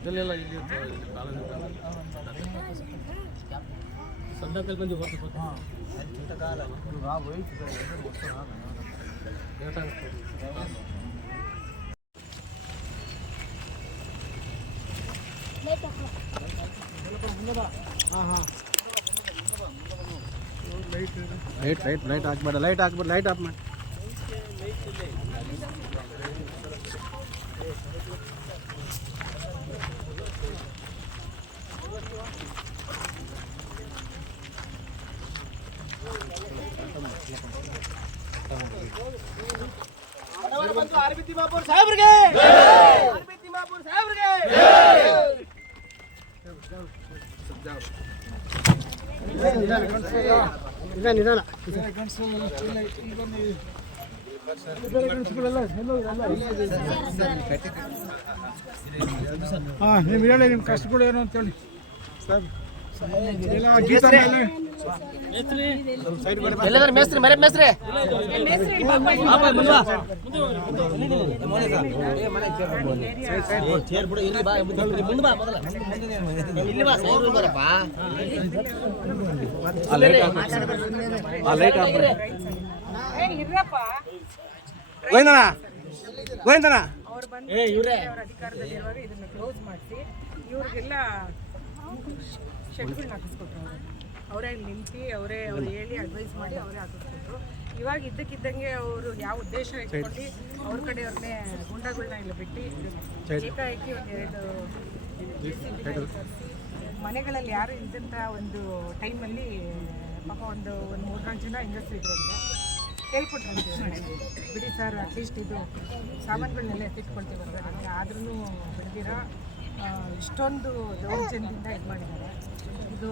ಇದನ್ನೆಲ್ಲ ಇಲ್ಲಿ ಇರ್ತವೆ, ಇಲ್ಲಿ ಕಾಲೋನಿ ಇರ್ತವೆ. ಸಂಧ್ಯಾಕಾಲ ಬಂದು ಬರ್ತು ಬರ್ತು. ಲೇಟ್ ಆಗುತ್ತೆ. ಲೈಟ್ ಲೈಟ್ ಲೈಟ್ ಹಾಕ್ಬೇಡ ಲೈಟ್ ಹಾಕ್ಬೇಡ ಲೈಟ್ ಆಫ್ ಮಾಡಿ ನಿಧಾನ ಹಾಂ ನೀವು ಹೇಳಿ ನಿಮ್ಮ ಕಷ್ಟಗಳು ಏನು ಅಂತೇಳಿ. ಎಲ್ಲದಾರ ಮೇಸ್ತ್ರಿ ಮರೆ ಮೇಸ್ತ್ರಿ. ಗೋವಿಂದಣ್ಣ ಗೋವಿಂದಣ್ಣ. ಅವ್ರು ಬಂದು ಅವ್ರ ಅಧಿಕಾರದಲ್ಲಿರುವಾಗ ಇದನ್ನ ಕ್ಲೋಸ್ ಮಾಡಿಸಿ ಇವ್ರಿಗೆಲ್ಲ ಶೆಡ್ಗಳನ್ನ ಹಾಕಿಸ್ಕೊಟ್ರು ಅವರು. ಅವರೇ ನಿಂತು ಅವರೇ ಅವ್ರು ಹೇಳಿ ಅಡ್ವೈಸ್ ಮಾಡಿ ಅವರೇ ಹಾಕಿಸ್ಕೊಟ್ರು. ಇವಾಗ ಇದ್ದಕ್ಕಿದ್ದಂಗೆ ಅವರು ಯಾವ ಉದ್ದೇಶ ಇಟ್ಕೊಂಡು ಅವ್ರ ಕಡೆಯವ್ರನ್ನೇ ಗುಂಡಗಳನ್ನ ಇಲ್ಲಿ ಬಿಟ್ಟು ಏಕಾಏಕಿ ಒಂದೆರಡು ಕರ್ಸಿ. ಮನೆಗಳಲ್ಲಿ ಯಾರು ಇದ್ದಂಥ ಒಂದು ಟೈಮಲ್ಲಿ ಪಾಪ ಒಂದು ಒಂದು ಮೂರ್ನಾಲ್ಕು ಜನ ಹೆಂಗಸರು ಇದ್ರಂತೆ ಹೇಳ್ಕೊಟ್ರಂತೆ. ಬಿಡಿ ಸರ್ ಅಟ್ಲೀಸ್ಟ್ ಇದು ಸಾಮಾನುಗಳನ್ನೆಲ್ಲ ಎತ್ತಿಟ್ಕೊಳ್ತೀವಿ ಅಂತ ಆದ್ರೂ ಬಿಡ್ದಿರ ಇಷ್ಟೊಂದು ದೌರ್ಜನ್ಯದಿಂದ ಇದು ಮಾಡಿದ್ದಾರೆ. ಇದು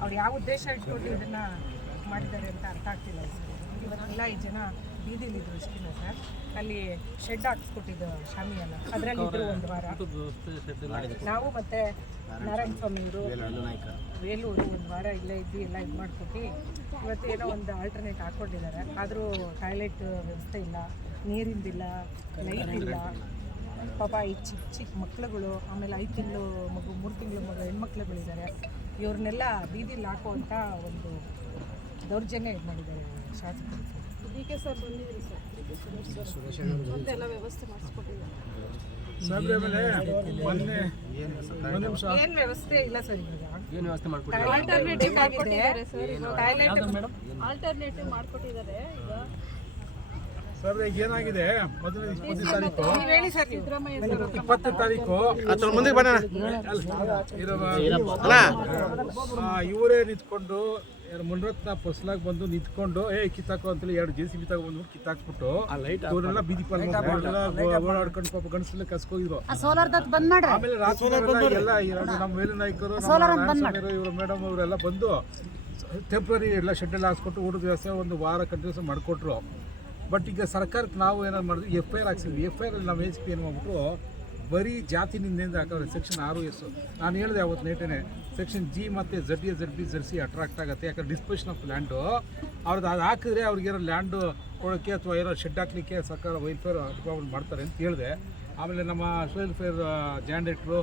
ಅವ್ರು ಯಾವ ಉದ್ದೇಶ ಇಟ್ಕೊಂಡು ಇದನ್ನು ಮಾಡಿದ್ದಾರೆ ಅಂತ ಅರ್ಥ ಆಗ್ತಿಲ್ಲ ಸರ್ ಇವತ್ತೆಲ್ಲ ಈ ಜನ ಬೀದಿಲಿದ್ರು ಇಷ್ಟಿನ ಸರ್? ಅಲ್ಲಿ ಶೆಡ್ ಹಾಕ್ಸ್ಕೊಟ್ಟಿದ್ದು ಶಾಮಿಯನ್ನ ಅದರಲ್ಲಿ ಇದ್ರು ಒಂದು ವಾರ. ನಾವು ಮತ್ತೆ ನಾರಾಯಣ ಸ್ವಾಮಿ ಅವರು ವೇಲೂರು ಒಂದು ವಾರ ಇಲ್ಲೇ ಇದ್ದು ಎಲ್ಲ ಇದು ಮಾಡ್ಕೊಟ್ಟು ಇವತ್ತು ಏನೋ ಒಂದು ಆಲ್ಟರ್ನೇಟ್ ಹಾಕ್ಕೊಂಡಿದ್ದಾರೆ. ಆದರೂ ಟಾಯ್ಲೆಟ್ ವ್ಯವಸ್ಥೆ ಇಲ್ಲ ನೀರಿಂದಿಲ್ಲ ಲೈಟ್ ಇಲ್ಲ. ಪಾಪ ಈ ಚಿಕ್ಕ ಚಿಕ್ಕ ಮಕ್ಕಳುಗಳು ಆಮೇಲೆ ಐದು ತಿಂಗಳು ಮಗು ಮೂರು ತಿಂಗಳು ಮಗು ಹೆಣ್ಮಕ್ಳುಗಳಿದ್ದಾರೆ. ಇವ್ರನ್ನೆಲ್ಲ ಬೀದಿಲಿ ಹಾಕುವಂಥ ಒಂದು ದೌರ್ಜನ್ಯ ಇದು ಮಾಡಿದ್ದಾರೆ ಶಾಸಕರು. D K sir sir. ಎಲ್ಲ ವ್ಯವಸ್ಥೆ ಮಾಡಿಸ್ಕೊಟ್ಟಿದ್ದಾರೆ. ಏನ್ ವ್ಯವಸ್ಥೆ ಇಲ್ಲ ಸರ್ ಇವಾಗ? ಏನು ವ್ಯವಸ್ಥೆ ಮಾಡ್ಕೊಡಿ ಆಲ್ಟರ್ನೇಟಿವ್ ಮಾಡ್ಕೊಟ್ಟಿದ್ದಾರೆ ಆಲ್ಟರ್ನೇಟಿವ್ ಮಾಡಿಕೊಟ್ಟಿದ್ದಾರೆ. ಈಗ ಈಗ ಏನಾಗಿದೆ? ಮೊದಲನೇ ಇಪ್ಪತ್ತನೇ ತಾರೀಕು. ಸರ್ ಇಪ್ಪತ್ತನೇ ತಾರೀಕು. ಅದ್ರ ಮುಂದಕ್ಕೆ ಬರೋಣ ಇವರೇ ನಿಂತ್ಕೊಂಡು ಮುನ್ರತ್ನ ಫಸಲಾಗಿ ಬಂದು ನಿಂತ್ಕೊಂಡು ಏ ಕಿತ್ತಾಕೋ ಅಂತೇಳಿ ಎರಡು ಜೆ ಸಿ ಬಿ ತಗೊಂಡು ಕಿತ್ತಾಕ್ಬಿಟ್ಟು ಇವರೆಲ್ಲ ಬೀದಿ ಪಾಲ್ ಓಡಾಡ್ಕೊಂಡು ಪಾಪ ಗಂಡಸಲ್ಲ ಕಸ್ಕೋಗಿದ್ರು. ಆಮೇಲೆ ರಾತ್ರಿ ಎಲ್ಲ ನಮ್ಮ ವೇಲು ನಾಯಕರು ಇವರು ಮೇಡಮ್ ಅವರೆಲ್ಲ ಬಂದು ಟೆಂಪ್ರರಿ ಎಲ್ಲ ಶೆಡ್ ಎಲ್ಲ ಹಾಸ್ಕೊಟ್ಟು ಊಟದ ವ್ಯವಸ್ಥೆ ಒಂದು ವಾರ ಕಂಟಿನ್ಯೂಸ್ ಮಾಡಿಕೊಟ್ರು. ಬಟ್ ಈಗ ಸರ್ಕಾರಕ್ಕೆ ನಾವು ಏನಾದ್ರು ಮಾಡಿದ್ವಿ ಎಫ್ ಐ ಆರ್ ಹಾಕ್ಸಿದ್ವಿ. ಎಫ್ ಐ ಆರ್ ನಮ್ಮ ಎಚ್ ಪಿ ಏನು ಮಾಡ್ಬಿಟ್ಟು ಬರೀ ಜಾತಿ ನಿಂದೆಯಿಂದ ಹಾಕೋದ್ರೆ ಸೆಕ್ಷನ್ ಆರು ಎಸ್ ನಾನು ಹೇಳಿದೆ ಅವತ್ತು ನೈಟೇನೆ ಸೆಕ್ಷನ್ ಜಿ ಮತ್ತು Z A Z B attract ಆಗುತ್ತೆ. ಯಾಕಂದ್ರೆ ಡಿಸ್ಪೋಷನ್ ಆಫ್ ಲ್ಯಾಂಡು ಅವ್ರದ್ದು ಅದು ಹಾಕಿದ್ರೆ ಅವ್ರಿಗೆ ಏನೋ ಲ್ಯಾಂಡು ಕೊಡೋಕ್ಕೆ ಅಥವಾ ಏನೋ ಶೆಡ್ ಹಾಕ್ಲಿಕ್ಕೆ ಸರ್ಕಾರ ವೆಲ್ಫೇರ್ ಡಿಪಾರ್ಟ್ಮೆಂಟ್ ಮಾಡ್ತಾರೆ ಅಂತ ಹೇಳಿದೆ. ಆಮೇಲೆ ನಮ್ಮ ವೆಲ್ಫೇರ್ ಜಾಂಡೇಟ್ರು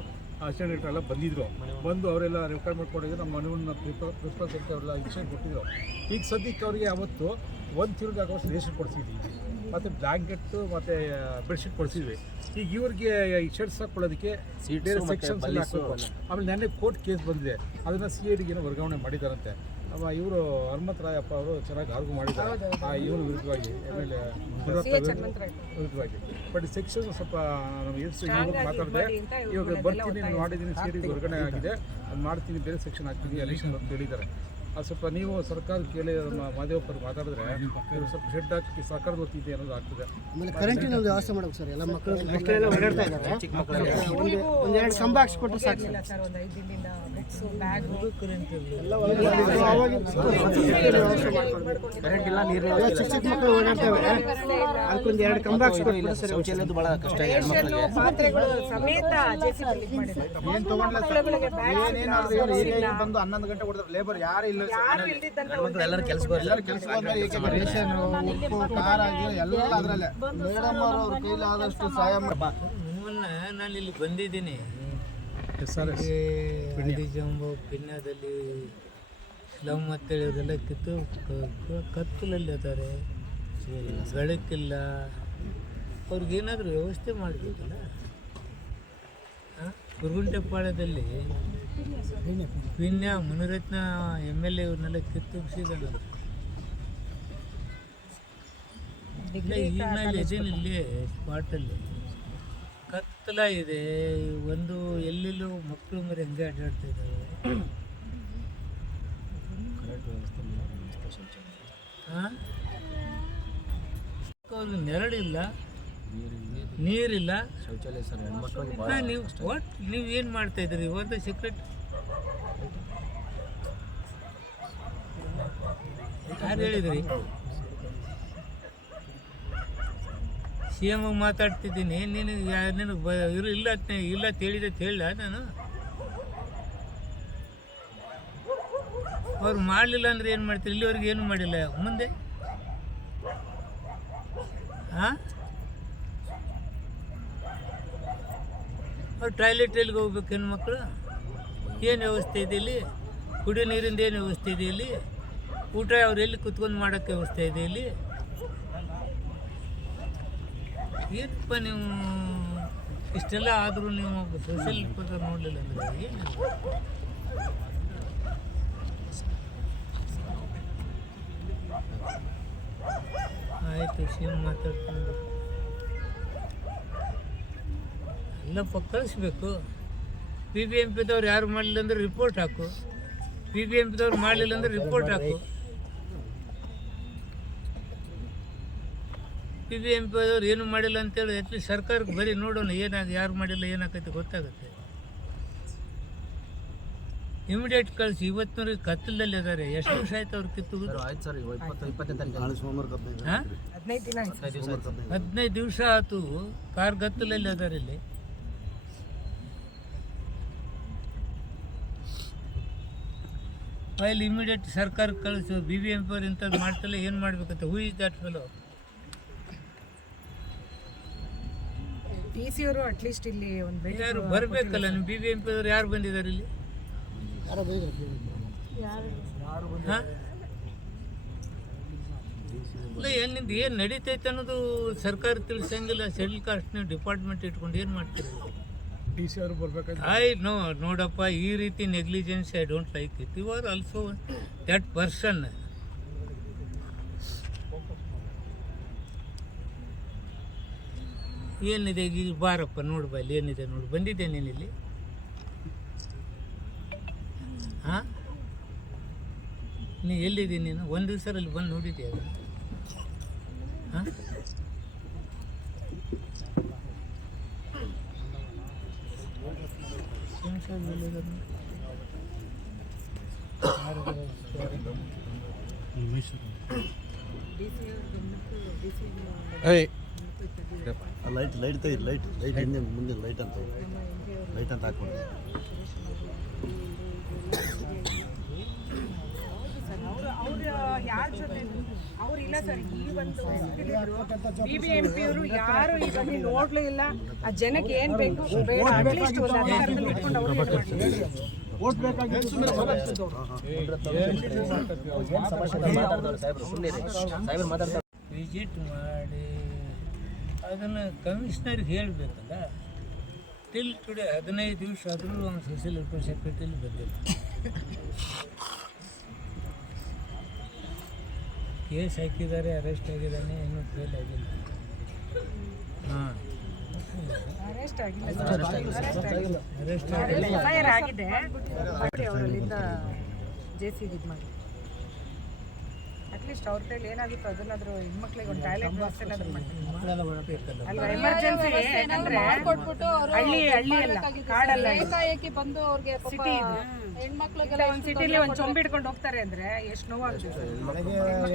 ಅಸಿಸ್ಟೆಂಟ್ ಬಂದಿದ್ರು. ಬಂದು ಅವರೆಲ್ಲ ರೆಕಾರ್ಡ್ ಮಾಡ್ಕೊಂಡಿದ್ರು. ನಮ್ಮ ಮನವನ್ನ ಪ್ರಿನ್ಸಿಪಲ್ ಸೆಕ್ಟರ್ ಅವರೆಲ್ಲ ಇನ್ಸ್ಟ್ರಕ್ಷನ್ ಕೊಟ್ಟಿದ್ರು. ಈಗ ಸದ್ಯಕ್ಕೆ ಅವರಿಗೆ ಅವತ್ತು ಒಂದು ತಿರುಗಿ ಆಗೋಷ್ಟು ರೇಷನ್ ಕೊಡಿಸಿದ್ವಿ. ಮತ್ತು ಬ್ಲ್ಯಾಂಕೆಟ್ಟು ಮತ್ತು ಬೆಡ್ಶೀಟ್ ಕೊಡಿಸಿದ್ವಿ. ಈಗ ಇವ್ರಿಗೆ ಈ ಶರ್ಟ್ಸ್ ಹಾಕ್ಕೊಳ್ಳೋದಕ್ಕೆ ಬೇರೆ ಸೆಕ್ಷನ್ಸ್ ಎಲ್ಲ ಹಾಕಬೇಕು. ಆಮೇಲೆ ನೆನ್ನೆ ಕೋರ್ಟ್ ಕೇಸ್ ಬಂದಿದೆ. ಅದನ್ನು ಸಿ ಐ ಡಿಗೆ ವರ್ಗಾವಣೆ ಮಾಡಿದಾರಂತೆ. ನಮ್ಮ ಇವರು ಹನುಮಂತ ರಾಯಪ್ಪ ಅವರು ಚೆನ್ನಾಗಿ ಆರ್ಗು ಮಾಡಿದ್ದಾರೆ. ಆ ಇವರು ವಿರುದ್ಧವಾಗಿ ಆಮೇಲೆ ವಿರುದ್ಧವಾಗಿ. ಬಟ್ ಸೆಕ್ಷನ್ ಸ್ವಲ್ಪ ನಮ್ಮ ಎಸ್ ಮಾತಾಡಿದೆ. ಇವಾಗ ಬರ್ತೀನಿ ಮಾಡಿದ್ದೀನಿ ಸೇರಿ ಹೊರಗಡೆ ಆಗಿದೆ. ಅದು ಮಾಡ್ತೀನಿ ಬೇರೆ ಸೆಕ್ಷನ್ ಹಾಕ್ತೀನಿ ಎಲೆಕ್ಷನ್ ಅಂತ ಹೇಳಿದ್ದಾರೆ. ಅದು ಸ್ವಲ್ಪ ನೀವು ಸರ್ಕಾರ ಕೇಳಿ ನಮ್ಮ ಮಾದೇವಪ್ಪರು ಮಾತಾಡಿದ್ರೆ ಇವ್ರು ಸ್ವಲ್ಪ ಹೆಡ್ ಹಾಕಿ ಸರ್ಕಾರದ ಗೊತ್ತಿದೆ ಅನ್ನೋದು ಆಗ್ತದೆ. ಆಮೇಲೆ ಕರೆಂಟಿನ ಒಂದು ವ್ಯವಸ್ಥೆ ಮಾಡ್ಬೇಕು ಸರ್ ಎಲ್ಲ ಮಕ್ಕಳು ಮಕ್ಕಳೆಲ್ಲ ಓಡಾಡ್ತಾ ಇದ್ದಾರೆ. ಒಂದು ಒಂದೆರಡು ಕಂಬ ಸಾಕು ಇಲ್ಲ ಚಿಕ್ಕ ಚಿಕ್ಕ ಮಕ್ಕಳು ಓಡಾಡ್ತವೆ ಅದಕ್ಕೊಂದು ಎರಡು ಕಂಬ ಭಾಳ ಪಾತ್ರೆಗಳು ಸಮೇತ ಏನು ತಗೊಂಡ್ಲ ಏರಿಯಾಗೆ ಬಂದು ಹನ್ನೊಂದು ಗಂಟೆ ಲೇಬರ್ ಯಾರು ಇಲ್ಲ ಎಲ್ಲರೂ ಕೆಲಸ ರೇಷನ್ ಉಪ್ಪು ಖಾರ ಆಗಿಲ್ಲ ಎಲ್ಲ ಅದರಲ್ಲೇ. ಮೇಡಮ್ ಅವ್ರ ಕೈಲಿ ಆದಷ್ಟು ಸಹಾಯ ನಾನು ಇಲ್ಲಿ ಬಂದಿದ್ದೀನಿ. ಎಸ್ ಆರ್ ಎಸ್ ಆದಿಜಂಬು ಪಿನ್ನದಲ್ಲಿ ಸ್ಲಮ್ ಅಂತೇಳಿ ಇವರೆಲ್ಲ ಕಿತ್ತು ಕತ್ತಲಲ್ಲಿ ಇದ್ದಾರೆ ಬೆಳಕಿಲ್ಲ. ಅವ್ರಿಗೇನಾದರೂ ವ್ಯವಸ್ಥೆ ಮಾಡಬೇಕಲ್ಲ? ಕುರುಗುಂಟೆಪಾಳ್ಯದಲ್ಲಿ Peenya Munirathna M L A ಇವ್ರನ್ನೆಲ್ಲ ಕಿತ್ತುಗಿಸಿದಲ್ಲ ಇಲ್ಲ ಈಗ ನಾನು ಇದ್ದೀನಿ ಇಲ್ಲಿ ಸ್ಪಾಟಲ್ಲಿ ಕತ್ತಲ ಇದೆ ಒಂದು ಎಲ್ಲೆಲ್ಲೂ ಮಕ್ಕಳು ಮರಿ ಹಂಗೆ ಅಡ್ಡಾಡ್ತಾ ಇದ್ದಾವೆ ಹಾಂ ನೆರಳಿಲ್ಲ ನೀರಿಲ್ಲ. ಶೌಚಾಲಯ ಸರ್ ನೀವು ನೀವು ಏನು ಮಾಡ್ತಾ ಇದ್ದೀರಿ? ಒಂದು ಸೀಕ್ರೆಟ್ ಯಾರು ಹೇಳಿದ್ರಿ? ಸಿ ಎಂ ಮಾತಾಡ್ತಿದ್ದೀನಿ ನಿನಗೆ ನಿನಗೆ ಬ, ಇರು, ಇಲ್ಲ ಇಲ್ಲ ಹೇಳಿದೆ ಅಂತ ಹೇಳ ನಾನು? ಅವ್ರು ಮಾಡಲಿಲ್ಲ ಅಂದ್ರೆ ಏನು ಮಾಡ್ತೀರಿ? ಇಲ್ಲಿವರೆಗೆ ಏನು ಮಾಡಿಲ್ಲ? ಮುಂದೆ? ಹಾಂ ಅವ್ರು ಟಾಯ್ಲೆಟ್ ಎಲ್ಲಿಗೆ ಹೋಗ್ಬೇಕು ಹೆಣ್ಮಕ್ಳು. ಏನು ವ್ಯವಸ್ಥೆ ಇದೆ ಇಲ್ಲಿ? ಕುಡಿಯೋ ನೀರಿಂದ ಏನು ವ್ಯವಸ್ಥೆ ಇದೆ ಇಲ್ಲಿ? ಊಟ ಅವ್ರು ಎಲ್ಲಿ ಕುತ್ಕೊಂಡು ಮಾಡೋಕ್ಕೆ ವ್ಯವಸ್ಥೆ ಇದೆ ಇಲ್ಲಿ? ಏನಪ್ಪ ನೀವು ಇಷ್ಟೆಲ್ಲ ಆದರೂ ನೀವು ಸೋಷಿಯಲ್ ಪ್ರಕಾರ ನೋಡಲಿಲ್ಲ ಅಂದರೆ ಏನು ಆಯಿತು ಸಿಎಂ ಮಾತಾಡ್ಕೊಂಡು. ಎಲ್ಲಪ್ಪ ಕಳಿಸ್ಬೇಕು. ಪಿ ಬಿ ಎಂ ಪಿದವ್ರು ಯಾರು ಮಾಡಲಿಲ್ಲ ಅಂದ್ರೆ ರಿಪೋರ್ಟ್ ಹಾಕು. ಪಿ ಬಿ ಎಂ ಪಿದವ್ರು ಮಾಡಲಿಲ್ಲ ಅಂದ್ರೆ ರಿಪೋರ್ಟ್ ಹಾಕು. ಪಿ ಬಿ ಎಂ ಅವರು ಏನು ಮಾಡಿಲ್ಲ ಅಂತೇಳಿ ಅಟ್ಲೀಸ್ಟ್ ಸರ್ಕಾರಕ್ಕೆ ಬರೀ ನೋಡೋಣ ಏನಾಗ ಯಾರು ಮಾಡಿಲ್ಲ ಏನಾಗೈತೆ ಗೊತ್ತಾಗುತ್ತೆ. ಇಮಿಡಿಯೇಟ್ ಕಳಿಸಿ ಇವತ್ತಿನವ್ರಿಗೆ ಕತ್ತಲಲ್ಲಿ ಇದ್ದಾರೆ ಎಷ್ಟು ವರ್ಷ ಆಯ್ತು ಅವ್ರು ಕಿತ್ತು ಹದಿನೈದು ದಿವಸ ಆಯ್ತು. ಕಾರ್ ಗತ್ತಲಲ್ಲಿ ಅದಾರ ಇಲ್ಲಿ. ಫೈಲ್ ಇಮಿಡಿಯೇಟ್ ಸರ್ಕಾರಕ್ಕೆ ಕಳಿಸು. ಬಿ ಬಿ ಎಂ ಪಿ ಅವ್ರು ಇಂಥದ್ದು ಮಾಡ್ತಲ್ಲ ಏನು ಮಾಡ್ಬೇಕಂತ? Who is that fellow D C ಅವರು ಅಟ್ಲೀಸ್ಟ್ ಇಲ್ಲಿ ಒಂದು ಭೇಟಿ ಯಾರು ಬರಬೇಕಲ್ಲ ನಿಮ್ಮ ಬಿ ಬಿ ಎಂ ಪಿ ಅವ್ರು ಯಾರು ಬಂದಿದ್ದಾರೆ ಇಲ್ಲಿ? ಹಾಂ? ಇಲ್ಲ ಎಲ್ಲಿಂದ ಏನು ನಡೀತೈತೆ ಅನ್ನೋದು ಸರ್ಕಾರ ತಿಳಿಸಂಗಿಲ್ಲ. ಶೆಡ್ಯೂಲ್ ಕಾಸ್ಟ್ ನೀವು ಡಿಪಾರ್ಟ್ಮೆಂಟ್ ಇಟ್ಕೊಂಡು ಏನು ಮಾಡ್ತೀರಿ? ಡಿ ಸಿ ಅವರು ಬರ್ಬೇಕಾದ್ರೆ ಐ ನೋ ನೋಡಪ್ಪ ಈ ರೀತಿ negligence I don't like it you are also that person ಏನಿದೆ ಈಗ ಬಾರಪ್ಪ, ನೋಡು ಬಾ ಇಲ್ಲಿ ಏನಿದೆ ನೋಡು. ಬಂದಿದ್ದೆ ನೀನು ಇಲ್ಲಿ? ಹಾಂ? ನೀ ಎಲ್ಲಿದ್ದೀನಿ ನೀನು? ಒಂದು ದಿವಸದಲ್ಲಿ ಬಂದು ನೋಡಿದ್ಯಾ ಹಾಂ? ಲೈಟ್ ಲೈಟ್ ತೆಗಿ ಲೈಟ್ ಲೈಟ್ ಹಿಂದೆ ಮುಂದೆ ಲೈಟ್ ಅಂತ ಲೈಟ್ ಅಂತ ಅವ್ರು ಯಾರ ಜೊತೆ ಇಲ್ಲ ಸರ್ ಈ ಒಂದು ಅವರು ಯಾರು ಈ ಬಗ್ಗೆ ನೋಡ್ಲೂ ಇಲ್ಲ ಆ ಜನಕ್ಕೆ ಏನ್ ಬೇಕು ಅಟ್ಲೀಸ್ಟ್ ಇಟ್ಕೊಂಡು ಅವ್ರು ಏನ್ ಮಾಡ್ಲಿ? ಸಾಹೇಬ್ರು ಮಾತಾಡ್ತಾರೆ ವಿಸಿಟ್ ಮಾಡಿ ಅದನ್ನು ಕಮಿಷನರ್ಗೆ ಹೇಳಬೇಕಲ್ಲ ಟಿಲ್ ಟುಡೇ ಹದಿನೈದು ದಿವಸ ಆದರೂ ಒಂದು ಸೋಷಿಯಲ್ ವೆಲ್ಫೇರ್ ಸೆಕ್ರೆಟರಿಲಿ ಬಂದಿಲ್ಲ ಕೇಸ್ ಹಾಕಿದ್ದಾರೆ ಅರೆಸ್ಟ್ ಆಗಿದ್ದಾನೆ ಇನ್ನೂ ಫೇಲ್ ಆಗಿಲ್ಲ ಹಾಂ ಅರೆಸ್ಟ್ ಆಗಿಲ್ಲ ಅರೆಸ್ಟ್ ಆಗಿದೆ ಜೆ ಸಿ ಇದು ಮಾಡಿ ಅಟ್ಲೀಸ್ಟ್ ಅವ್ರ ಕೈಲಿ ಏನಾಗುತ್ತೋ ಅದನ್ನಾದ್ರೂ ಹೆಣ್ಮಕ್ಳಿಗೆ ಒಂದು ಟಾಯ್ಲೆಟ್ ವ್ಯವಸ್ಥೆ ಏನಾದ್ರು ಮಾಡ್ತಾರೆ ಅಲ್ವಾ? ಎಮರ್ಜೆನ್ಸಿ ಹಳ್ಳಿ ಹಳ್ಳಿ ಅಲ್ಲ ಕಾಡಲ್ಲ ಇದು. ಏಕಾಏಕಿ ಬಂದು ಅವ್ರಿಗೆ ಪಾಪ ಸಿಟಿ ಇದು. ಹೆಣ್ಮಕ್ಳಿಗೆಲ್ಲ ಒಂದು ಸಿಟಿಲಿ ಒಂದು ಚೊಂಬ್ ಹಿಡ್ಕೊಂಡು ಹೋಗ್ತಾರೆ ಅಂದ್ರೆ ಎಷ್ಟು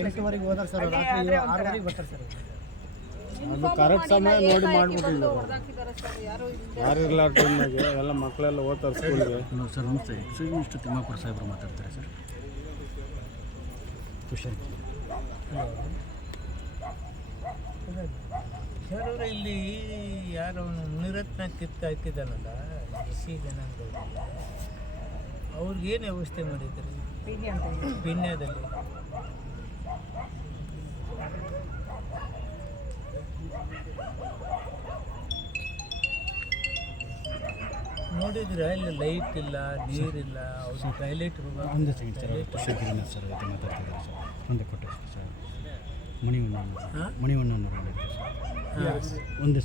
ಎಂಟುವರೆಗೆ ಹೋದ್ರೆ ಸರ್ ರಾತ್ರಿ ಆದ್ರೆ ಒಂಥರ. ಆರೂವರೆಗೆ ಬರ್ತಾರೆ ಸರ್ ಕರೆಕ್ಟ್ ಸಮಯ ನೋಡಿ ಮಾಡ್ಬಿಟ್ಟಿಲ್ಲ ಸರ್ ಯಾರು ಇರ್ಲಾರ ಟೈಮ್ನಾಗೆ ಎಲ್ಲ ಮಕ್ಕಳೆಲ್ಲ ಓದ್ತಾರೆ ಸ್ಕೂಲ್ಗೆ ಸರ್ ನಮಸ್ತೆ. ಶ್ರೀನಿಷ್ಠ ತಿಮ್ಮಾಪುರ ಸಾಹೇಬರು ಮಾತಾಡ್ತಾರೆ ಸರ್. ತುಷಾರ್. ಸರ್ ಅವ್ರು ಇಲ್ಲಿ ಯಾರು ನಿರತ್ನ ಮುನಿರತ್ನ ಕಿತ್ತು ಹಾಕಿದಾನಲ್ಲ ಎಸ್ ಸಿ ಏನು ಅವ್ರಿಗೇನು ವ್ಯವಸ್ಥೆ ಮಾಡಿದ್ರಿ ಭಿನ್ನದಲ್ಲಿ ನೋಡಿದ್ರೆ ಇಲ್ಲಿ ಲೈಟ್ ಇಲ್ಲ ನೀರಿಲ್ಲ ಅವ್ರಿಗೆ ಟಾಯ್ಲೆಟ್ ಒಂದು ಸೆಕೆಂಡ್ ಸರ್ ಮಾತಾಡ್ತಿದ್ದಾರೆ ಸರ್. ಒಂದೇ ಕೊಟ್ಟು. ಸರ್ ಮಣಿವಣ್ಣ ಹಾಂ. ಮಣಿವಣ್ಣ ಸರ್ ಒಂದೇ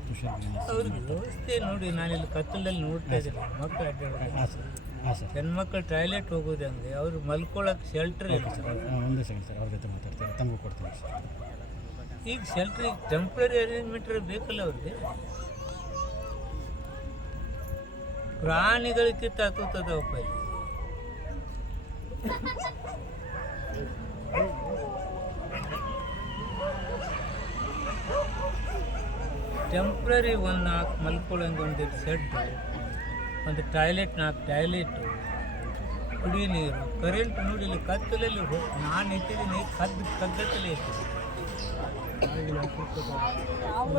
ತುಷಾರ್ ಗಿರಿನಾಥ್ ವ್ಯವಸ್ಥೆ ನೋಡಿ ನಾನಿಲ್ಲಿ ಕತ್ತಲಲ್ಲಿ ನೋಡ್ತಾ ಇದ್ದೀನಿ. ಮಕ್ಕಳು ಅಡ್ಡಾಡೋದು. ಹಾಂ ಸರ್ ಹಾಂ ಸರ್ ಹೆಣ್ಮಕ್ಳು ಟಾಯ್ಲೆಟ್ ಹೋಗೋದು ಹಂಗೆ ಅವ್ರು ಮಲ್ಕೊಳಕ್ಕೆ ಶೆಲ್ಟ್ರ್ ಇಲ್ಲ. ಸರ್ ಒಂದೇ ಸೆಕೆಂಡ್ ಸರ್ ಅವ್ರ ಜೊತೆ ಮಾತಾಡ್ತಾರೆ ತಮಗೂ ಕೊಡ್ತೀನಿ ಸರ್ ಈಗ ಶೆಲ್ಟ್ರಿಗೆ ಟೆಂಪ್ರರಿ ಅರೇಂಜ್ಮೆಂಟ್ ಬೇಕಲ್ಲ ಅವ್ರಿಗೆ? ಪ್ರಾಣಿಗಳಿಗೆ ತಾತುತ್ತದವಪ್ಪ ಇಲ್ಲಿ. ಟೆಂಪ್ರರಿ ಒಂದು ನಾಲ್ಕು ಮಲ್ಕೊಳ್ಳಂಗೆ ಒಂದು ಶೆಡ್ ಒಂದು ಟಾಯ್ಲೆಟ್ ನಾಲ್ಕು ಟಾಯ್ಲೆಟು ಕುಡಿ ನೀರು ಕರೆಂಟ್ ನೋಡಿ ಇಲ್ಲಿ ಕತ್ತಲಲ್ಲಿ ಹೋ- ನಾನು ಇಟ್ಟಿದ್ದೀನಿ ಕದ್ದು ಕದ್ದತ್ತಲೇ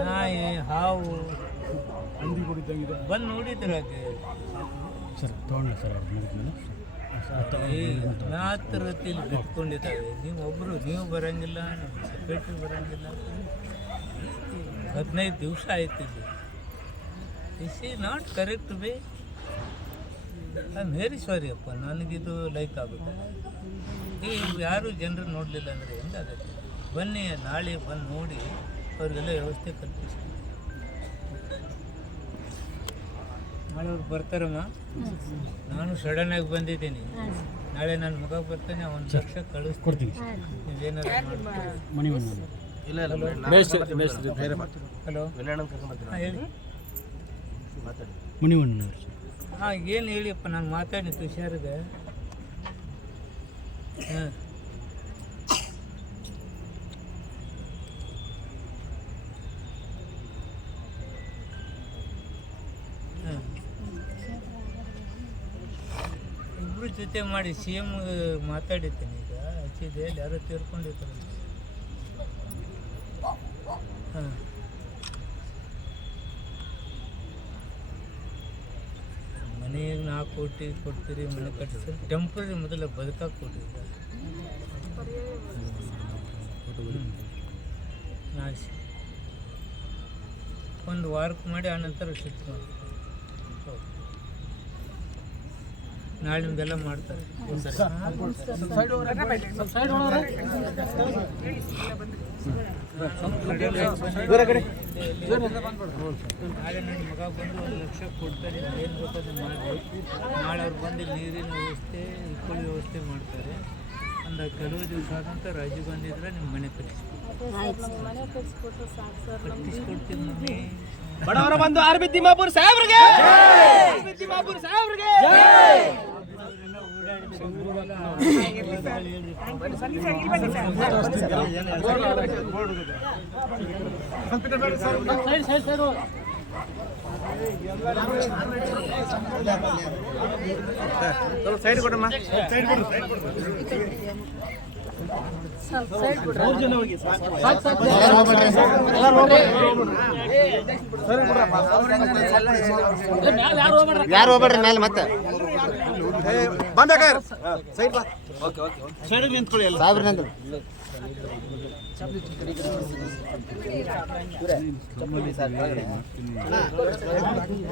ನಾಯಿ ಹಾವು ಬಂದು ನೋಡಿದ್ರೆ ಹಾಗೆ ಸರ್ ತೊಗೊಂಡ ಸರ್ ರೀತಿಯಲ್ಲಿ ಮಾತುಕತೆಯಲ್ಲಿ ನೀವು ಒಬ್ಬರು ನೀವು ಬರೋಂಗಿಲ್ಲ ನಮ್ಮ ಸೆಕ್ರೆಟ್ರಿ ಬರಂಗಿಲ್ಲ. ಹದಿನೈದು ದಿವಸ ಆಯ್ತಿದ್ದು ಇಸ್ ಈ ನಾಟ್ ಕರೆಕ್ಟ್ ಬಿ ನಾನು ವೆರಿ ಸಾರಿ ಅಪ್ಪ, ನನಗಿದು ಲೈಕ್ ಆಗುತ್ತೆ. ಈ ಯಾರು ಜನರು ನೋಡಲಿಲ್ಲ ಅಂದರೆ ಹೆಂಗಾಗತ್ತೆ? ಬನ್ನಿ, ನಾಳೆ ಬಂದು ನೋಡಿ, ಅವ್ರಿಗೆಲ್ಲ ವ್ಯವಸ್ಥೆ ಕಲ್ಪಿಸಿ ನಾಳೆ ಅವ್ರು ಬರ್ತಾರಮ್ಮ. ನಾನು ಸಡನ್ ಆಗಿ ಬಂದಿದ್ದೀನಿ. ನಾಳೆ ನನ್ನ ಮಗ ಬರ್ತಾನೆ ಒಂದು ಲಕ್ಷ ಕಳಿಸ್ಕೊಡ್ತೀನಿ ಹಲೋ ಹಾಂ ಏನು ಹೇಳಿಯಪ್ಪ ನಾನು ಮಾತಾಡಿದ್ದು ಹುಷಾರಿದೆ. ಹಾಂ. ಇಬ್ಬರು ಜೊತೆ ಮಾಡಿ ಸಿ ಎಂ ಮಾತಾಡಿದ್ದೇನೆ ಈಗ. ಹಚ್ಚಿದೆ ಯಾರೋ ತೀರ್ಕೊಂಡಿರ್ತಾರೆ ಹಾಂ. ಮನೆಗೆ ನಾಲ್ಕು ಕೋಟಿ ಕೊಡ್ತೀರಿ, ಮನೆ ಕಟ್ಟಿಸಿ ಟೆಂಪ್ರರಿ ಮೊದಲ ಬದುಕಕ್ಕೆ ಕೊಟ್ಟಿದ್ದ ಒಂದು ವಾರಕ್ಕೆ ಮಾಡಿ ಆನಂತರ ಶಿಫ್ಟ್ ಮಾಡಿ ನಾಳೆ ನಿಮ್ಗೆಲ್ಲ ಮಾಡ್ತಾರೆ. ನಾಳೆ ನನ್ನ ಮಗ ಬಂದು ಒಂದು ಲಕ್ಷ ಕೊಡ್ತಾರೆ. ಏನು ಬೇಕಾದ್ರೆ ಮಾಡಿ? ನಾಳೆ ಅವ್ರು ಬಂದು ನೀರಿನ ವ್ಯವಸ್ಥೆ ಇಕ್ಕಳಿ ವ್ಯವಸ್ಥೆ ಮಾಡ್ತಾರೆ. ಒಂದು ಕೆಲವು ದಿವಸ ಆದಂತ ರಾಜೀವ್ ಗಾಂಧಿ ಇದ್ರೆ ನಿಮ್ಮ ಮನೆ ಕಟ್ಟಿಸ್ಕೊಡ್ತೀನಿ ಮಮ್ಮಿ. ಬಡವರ ಬಂದು ಆರ್ ಬಿ ತಿಮ್ಮಾಪುರ್ ಸಾಹೇಬ್ರಿಗೆ ತಿಮ್ಮಾಪುರ್ ಸಾಹೇಬ್ರಿಗೆ! ಸೈಡ್ ಕೊಡು ಇಲ್ಲಿ ಬನ್ನಿ ಸರ್ ಸೈಡ್ ಕೊಡಮ್ಮ ಯಾರು ಹೋಗ್ಬೇಡ್ರಿ ಮೇಲೆ ಮತ್ತೆ? ಬಂದಾಗ ಸೈಡ್ ಬಾ. ಓಕೆ ಓಕೆ ಸೈಡ್ ನಿಂತ್ಕೊಳ್ಳಿ ಎಲ್ಲ ಸಾಬ್ರಿ ನಂದು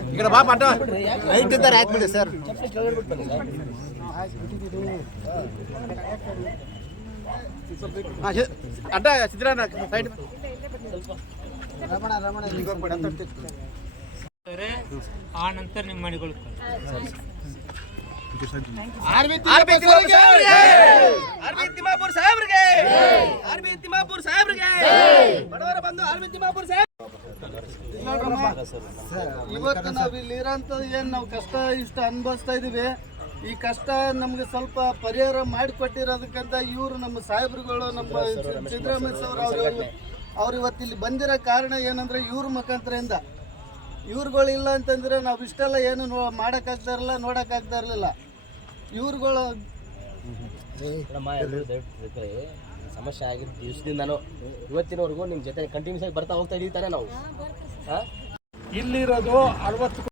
ಈ ಕಡೆ ಬಾ ಪಾಟ ಲೈಟ್ ಇದ್ದಾರೆ ಹಾಕ್ಬಿಡಿ ಸರ್. ಅಡ್ಡ ಸಿದ್ದರಾಮ ಸೈಡ್. ರಮಣ ರಮಣ ಆ ನಂತರ ನಿಮ್ಮ ಮನೆಗಳು ಆರ್ ಬಿ ತಿಮ್ಮಾಪುರ್ ಸಾಹೇಬ್ರಿಗೆ! ಆರ್ ಬಿ ತಿಮ್ಮಾಪುರ್ ಸಾಹೇಬ್ರಿಗೆ! ಬಡವರ ಬಂದು ಆರ್ ಬಿ ತಿಮ್ಮಾಪುರ್ ಸಾಹೇಬ್ ಇವತ್ತು ನಾವು ಇಲ್ಲಿ ಇರೋಂಥದ್ದು ಏನು ನಾವು ಕಷ್ಟ ಇಷ್ಟ ಅನುಭವಿಸ್ತಾ ಇದೀವಿ. ಈ ಕಷ್ಟ ನಮ್ಗೆ ಸ್ವಲ್ಪ ಪರಿಹಾರ ಮಾಡಿಕೊಟ್ಟಿರೋದಕ್ಕಂತ ಇವರು ನಮ್ಮ ಸಾಹೇಬ್ರುಗಳು ನಮ್ಮ ಸಿದ್ದರಾಮಯ್ಯ ಸರ್ ಅವ್ರು ಅವ್ರು ಇವತ್ತು ಇಲ್ಲಿ ಬಂದಿರೋ ಕಾರಣ ಏನಂದ್ರೆ ಇವ್ರ ಮುಖಾಂತರದಿಂದ. ಇವ್ರುಗಳು ಇಲ್ಲ ಅಂತಂದ್ರೆ ನಾವು ಇಷ್ಟೆಲ್ಲ ಏನು ನೋ ಮಾಡೋಕ್ಕಾಗ್ತಾ ಇರಲಿಲ್ಲ ನೋಡೋಕ್ಕಾಗ್ತಾ ಇರಲಿಲ್ಲ. ಇವ್ರುಗಳು ಸಮಸ್ಯೆ ಆಗಿದ್ದ ದಿವಸದಿಂದನೂ ಇವತ್ತಿನವರೆಗೂ ನಿಮ್ಮ ಜೊತೆ ಕಂಟಿನ್ಯೂಸ್ ಆಗಿ ಬರ್ತಾ ಹೋಗ್ತಾ ಇದೀವಿ ತಾನೇ ನಾವು. ಹಾಂ? ಇಲ್ಲಿರೋದು ಅರವತ್ತು